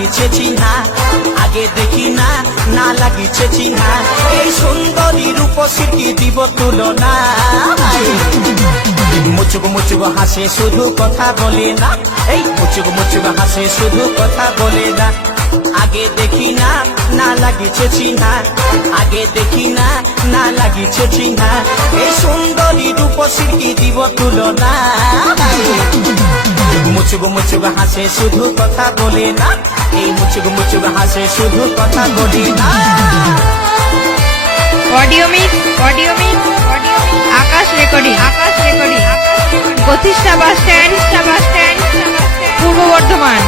লাগিছে চিহ্না আগে দেখি না না লাগিছে চিহ্না এই সুন্দরী রূপসীর কি দিব তুলনা মুচুক মুচুক হাসে শুধু কথা বলে না এই মুচুক মুচুক হাসে শুধু কথা বলে না আগে দেখি না না লাগিছে চিহ্না আগে দেখি না না লাগিছে চিহ্না এই সুন্দরী রূপসীর কি দিব তুলনা মুচুক মুচুক হাসে শুধু কথা বলে না এই মুচুক মুচুক হাসে শুধু কথা বলে না অডিও মিক্স আকাশ রেকর্ডিং প্রতিষ্ঠা বাস স্ট্যান্ড পূর্ব বর্ধমান